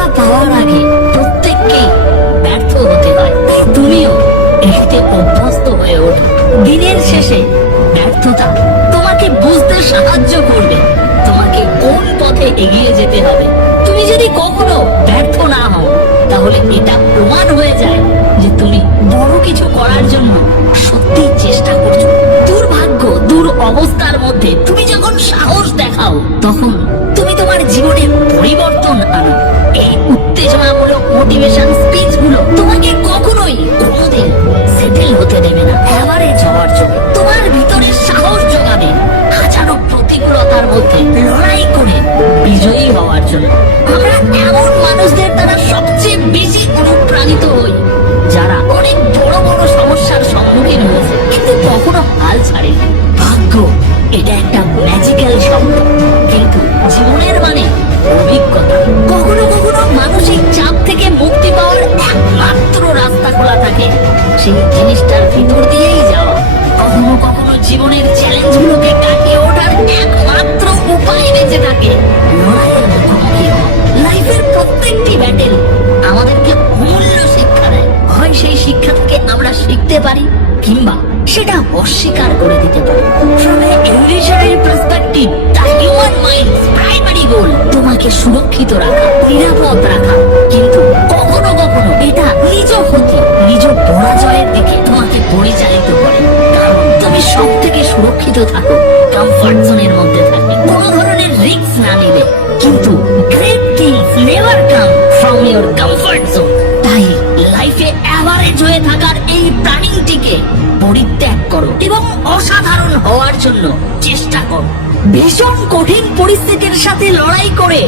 সফলতা পাওয়ার আগে প্রত্যেককেই ব্যর্থ হতে হয়, তাই তুমিও এতে অভ্যস্ত হয়ে ওঠো। দিনের শেষে ব্যর্থতা তোমাকে বুঝতে সাহায্য করবে তোমাকে কোন পথে এগিয়ে যেতে হবে। তুমি যদি কখনো ব্যর্থ না হও, তাহলে এটা প্রমাণ হয়ে যায় যে তুমি বড় কিছু করার জন্য সত্যি চেষ্টা করছো। দুর্ভাগ্য, অবস্থার মধ্যে তুমি যখন সাহস দেখাও, তখন তুমি তোমার জীবনে পরিবর্তন আনো। এই উত্তেজনামূলক মোটিভেশন স্পিচ গুলো তোমাকে কখনোই কোনোদিন সেটেল হতে দেবে না। এভারেজ হওয়ার জন্য তোমার ভিতরে সাহস যোগাবে, হাজারো প্রতিকূলতার মধ্যে লড়াই করে বিজয়ী হওয়ার জন্য। আমরা এমন মানুষদের দ্বারা সবচেয়ে বেশি অনুপ্রাণিত হই যারা অনেক বড় বড় সমস্যার সম্মুখীন হয়েছে কিন্তু কখনো হাল ছাড়েনি। ভাগ্য এটা একটা ম্যাজিক্যাল শব্দ, কিন্তু জীবনের মানে অভিজ্ঞতা। কখনো কখনো মানসিক চাপ থেকে মুক্তি পাওয়ার একমাত্র রাস্তা খোলা থাকে সেই জিনিসটার ভিতর দিয়েই যাওয়া। কখনো কখনো জীবনের চ্যালেঞ্জ গুলোকে কাটিয়ে ওঠার একমাত্র উপায় বেঁচে থাকে লড়াইয়ের মুখোমুখি হওয়া। লাইফের প্রত্যেকটি ব্যাটেল আমাদেরকে অমূল্য শিক্ষা দেয়। হয় সেই শিক্ষা থেকে আমরা শিখতে পারি, কিংবা সেটা অস্বীকার করে দিতে পারি। From an evolutionary perspective, the human mind's primary goal তোমাকে সুরক্ষিত রাখা, নিরাপদ রাখা, কিন্তু কখনো কখনো এটা নিজ ক্ষতি, নিজ পরাজয়ের দিকে তোমাকে পরিচালিত করে। কারণ তুমি সব থেকে সুরক্ষিত থাকো কমফর্ট জোনের মধ্যে থাকে, কোনো ধরনের রিস্ক না নিলে। কিন্তু great things never come from your comfort zone. তাই লাইফে এভারেজ হয়ে থাকার এই প্ল্যানিংটিকে পরিত্যাগ করো এবং অসাধারণ হওয়ার জন্য চেষ্টা করো। ভীষণ কঠিন পরিস্থিতির সাথে লড়াই করে